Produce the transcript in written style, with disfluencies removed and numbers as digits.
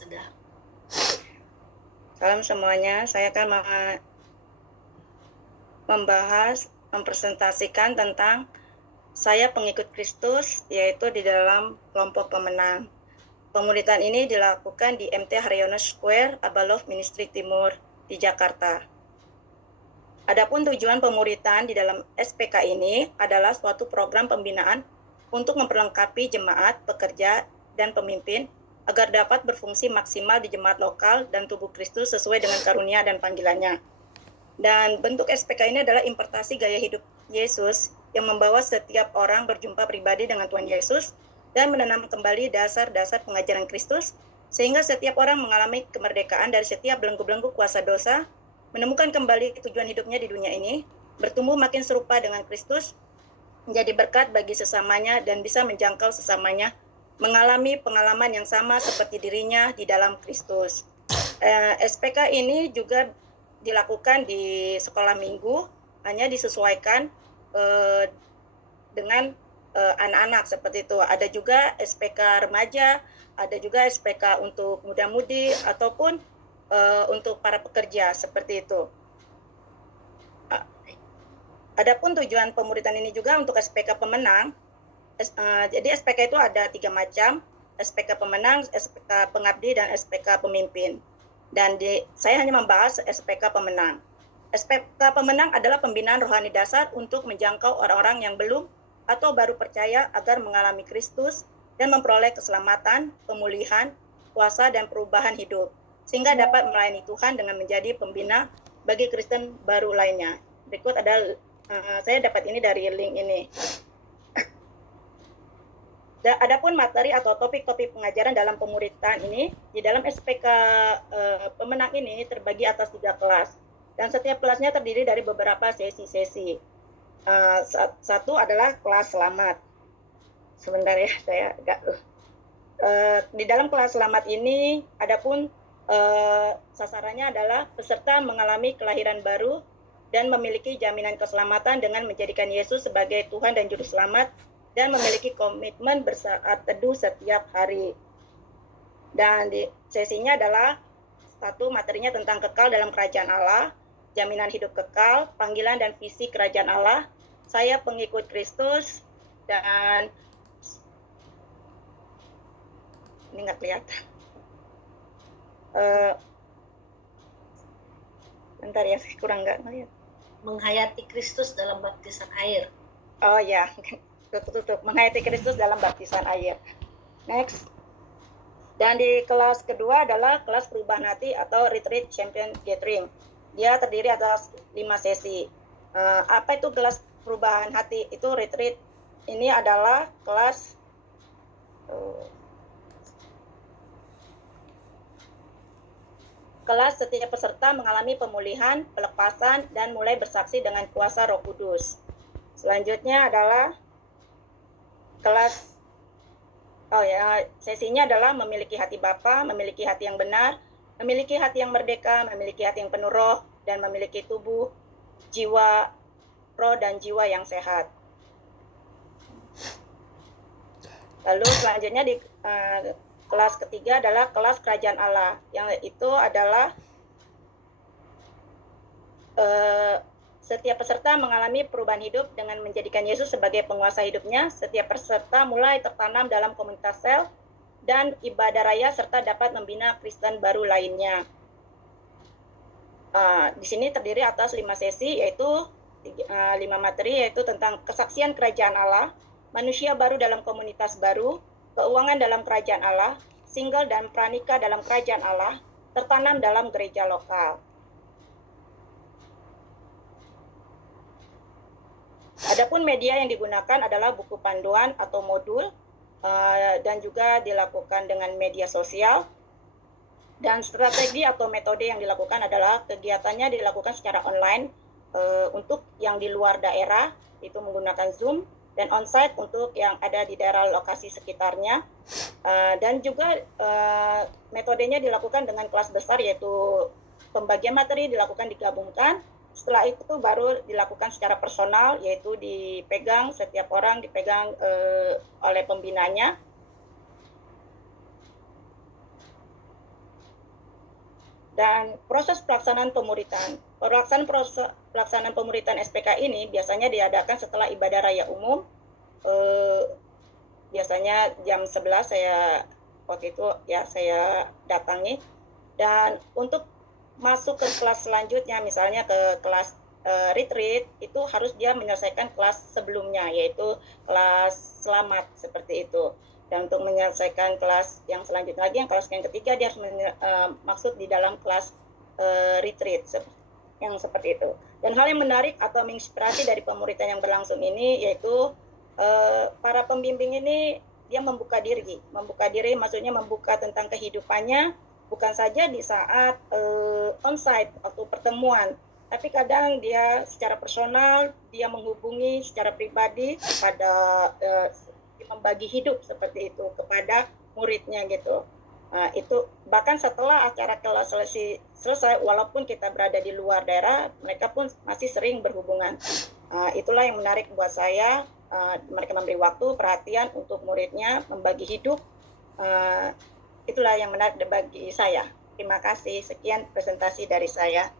Sudah. Salam semuanya, saya akan mempresentasikan tentang saya pengikut Kristus, yaitu di dalam kelompok pemenang. Pemuritan ini dilakukan di MT Haryono Square, Abalov Ministry Timur di Jakarta. Adapun tujuan pemuritan di dalam SPK ini adalah suatu program pembinaan untuk memperlengkapi jemaat, pekerja, dan pemimpin agar dapat berfungsi maksimal di jemaat lokal dan tubuh Kristus sesuai dengan karunia dan panggilannya. Dan bentuk SPK ini adalah impartasi gaya hidup Yesus yang membawa setiap orang berjumpa pribadi dengan Tuhan Yesus dan menanam kembali dasar-dasar pengajaran Kristus sehingga setiap orang mengalami kemerdekaan dari setiap belenggu-belenggu kuasa dosa, menemukan kembali tujuan hidupnya di dunia ini, bertumbuh makin serupa dengan Kristus, menjadi berkat bagi sesamanya dan bisa menjangkau sesamanya, mengalami pengalaman yang sama seperti dirinya di dalam Kristus. SPK ini juga dilakukan di sekolah minggu, hanya disesuaikan dengan anak-anak seperti itu. Ada juga SPK remaja, ada juga SPK untuk muda-mudi ataupun untuk para pekerja seperti itu. Adapun tujuan pemuritan ini juga untuk SPK pemenang. Jadi SPK itu ada 3 macam, SPK pemenang, SPK pengabdi, dan SPK pemimpin. Dan saya hanya membahas SPK pemenang. SPK pemenang adalah pembinaan rohani dasar untuk menjangkau orang-orang yang belum atau baru percaya agar mengalami Kristus dan memperoleh keselamatan, pemulihan, kuasa, dan perubahan hidup, sehingga dapat melayani Tuhan dengan menjadi pembina bagi Kristen baru lainnya. Berikut ada saya dapat ini dari link ini. Adapun materi atau topik-topik pengajaran dalam pemuritan ini, di dalam SPK pemenang ini terbagi atas 3 kelas. Dan setiap kelasnya terdiri dari beberapa sesi-sesi. Satu adalah kelas selamat. Sebentar ya, saya agak... di dalam kelas selamat ini, adapun sasarannya adalah peserta mengalami kelahiran baru dan memiliki jaminan keselamatan dengan menjadikan Yesus sebagai Tuhan dan Juru Selamat, dan memiliki komitmen bersaat teduh setiap hari. Dan di sesinya adalah satu, materinya tentang kekal dalam kerajaan Allah, jaminan hidup kekal, panggilan dan visi kerajaan Allah, saya pengikut Kristus, dan ini nggak kelihatan. Bentar ya, saya kurang nggak ngeliat. Menghayati Kristus dalam baptisan air. Oh ya, tutup. Menghayati Kristus dalam baptisan air. Next. Dan di kelas kedua adalah kelas perubahan hati atau Retreat Champion Gathering. Dia terdiri atas 5 sesi. Apa itu kelas perubahan hati? Itu retreat. Ini adalah kelas setiap peserta mengalami pemulihan, pelepasan, dan mulai bersaksi dengan kuasa Roh Kudus. Selanjutnya adalah kelas sesinya adalah memiliki hati Bapa, memiliki hati yang benar, memiliki hati yang merdeka, memiliki hati yang penuh roh, dan memiliki tubuh, jiwa, roh, dan jiwa yang sehat. Lalu selanjutnya di kelas ketiga adalah kelas kerajaan Allah, yang itu adalah setiap peserta mengalami perubahan hidup dengan menjadikan Yesus sebagai penguasa hidupnya. Setiap peserta mulai tertanam dalam komunitas sel dan ibadah raya serta dapat membina Kristen baru lainnya. Di sini terdiri atas 5 sesi, yaitu 5 materi, yaitu tentang kesaksian kerajaan Allah, manusia baru dalam komunitas baru, keuangan dalam kerajaan Allah, single dan pranikah dalam kerajaan Allah, tertanam dalam gereja lokal. Adapun media yang digunakan adalah buku panduan atau modul, dan juga dilakukan dengan media sosial. Dan strategi atau metode yang dilakukan adalah kegiatannya dilakukan secara online untuk yang di luar daerah, itu menggunakan Zoom, dan onsite untuk yang ada di daerah lokasi sekitarnya. Dan juga metodenya dilakukan dengan kelas besar, yaitu pembagian materi dilakukan digabungkan. Setelah itu baru dilakukan secara personal, yaitu dipegang, setiap orang dipegang oleh pembinanya. Dan proses pelaksanaan pemuritan. Pelaksanaan pemuritan SPK ini biasanya diadakan setelah ibadah raya umum. Biasanya jam 11 saya waktu itu ya saya datangi. Dan untuk masuk ke kelas selanjutnya, misalnya ke kelas retreat, itu harus dia menyelesaikan kelas sebelumnya, yaitu kelas selamat seperti itu. Dan untuk menyelesaikan kelas yang selanjutnya lagi, yang kelas yang ketiga, dia harus maksud di dalam kelas retreat yang seperti itu. Dan hal yang menarik atau menginspirasi dari pemuritan yang berlangsung ini yaitu para pembimbing ini dia membuka diri maksudnya membuka tentang kehidupannya, bukan saja di saat onsite waktu pertemuan, tapi kadang dia secara personal dia menghubungi secara pribadi pada membagi hidup seperti itu kepada muridnya gitu. Itu bahkan setelah acara kelas selesai walaupun kita berada di luar daerah, mereka pun masih sering berhubungan. Itulah yang menarik buat saya. Mereka memberi waktu, perhatian untuk muridnya, membagi hidup. Itulah yang menarik bagi saya. Terima kasih. Sekian presentasi dari saya.